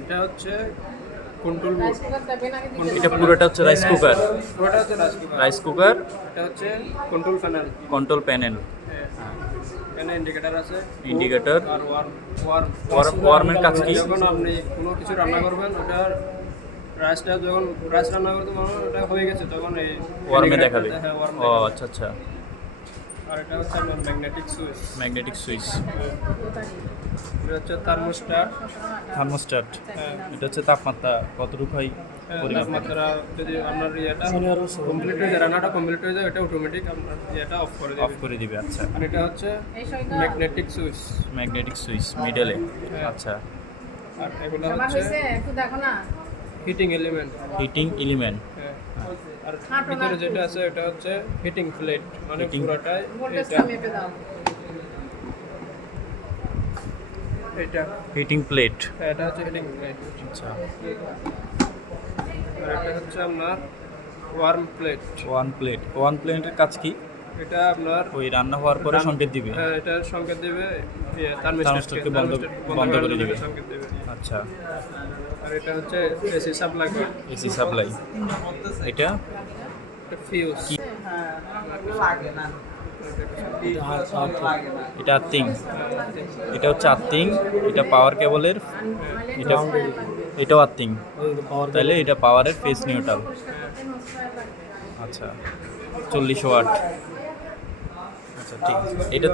এটা হচ্ছে control board. এটা পুরোটা হচ্ছে রাইস কুকার। পুরোটা হচ্ছে রাইস কুকার। রাইস কুকার, এটা হচ্ছে কন্ট্রোল প্যানেল। কন্ট্রোল প্যানেল, এখানে ইন্ডিকেটর আছে, ইন্ডিকেটর। আর ওয়ার্মের কাজ কি? যখন আপনি কোনো কিছু রান্না করবেন, ওটার রাইসটা যখন রাইস রান্না করতে মনে হয় ওটা হয়ে গেছে, তখন এই ওয়ার্মে দেখাবে। হ্যাঁ, ওয়ার্ম ও দেখাবে। আচ্ছা আচ্ছা। আর এটা হচ্ছে আপনার ম্যাগনেটিক সুইচ। Magnetic switch. এটা হচ্ছে থার্মোস্ট্যাট। থার্মোস্ট্যাট, এটা হচ্ছে তাপমাত্রা কতটুকু হয় পরিমাপ। তাপমাত্রা যদি আপনার ইয়েটা কমপ্লিট হয়ে যায়, রান্নাটা কমপ্লিট হয়ে যায়, এটা অটোমেটিক আপনার ইয়েটা অফ করে দেবে। অফ করে দিবে। আচ্ছা, আর এটা হচ্ছে ম্যাগনেটিক সুইচ। ম্যাগনেটিক সুইচ মিডলে। আচ্ছা, আর এগুলো হচ্ছে একটু দেখো না। Heating element. Heating element. আর ভিতরে যেটা আছে এটা হচ্ছে হিটিং প্লেট, মানে Heating- পুরোটাই ভোল্টেজটা এটা মেপে দাও। এটা হিটিং প্লেট। এটা হচ্ছে হিটিং প্লেট। আচ্ছা, আর এটা হচ্ছে আপনার ওয়ার্ম প্লেট। ওয়ান প্লেটের কাজ কি? এটা আপনার ওই রান্না হওয়ার পরে সংকেত দিবে। হ্যাঁ, এটা সংকেত দেবে থার্মোস্ট্যাটকে বন্ধ করে দিবে। সংকেত দেবে। আচ্ছা, আর এটা হচ্ছে এসি সাপ্লাই। AC supply. এটা ফিউজ। এটা আর্থিং। এটা হচ্ছে আর্থিং। এটা পাওয়ার কেবলের। এটা এটাও আর্থিং। তাহলে এটা পাওয়ারের ফেজ নিউট্রাল। আচ্ছা, 40 ওয়াট। আচ্ছা, ঠিক আছে। এটা